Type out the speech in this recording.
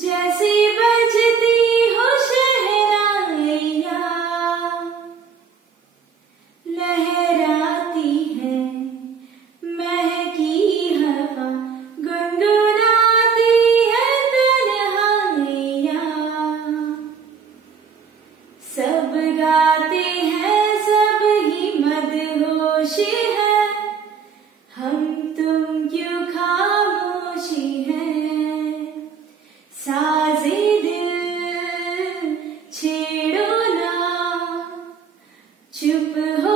जैसे बजती हो शहनाइयाँ, लहराती है महकी हवा, गुनगुनाती है तन्हाइयाँ। सब गाते हैं, सब ही मदहोशी है, हम तुम क्यों खामोशी हैं। साज़े दिल छेड़ो ना, चुप हो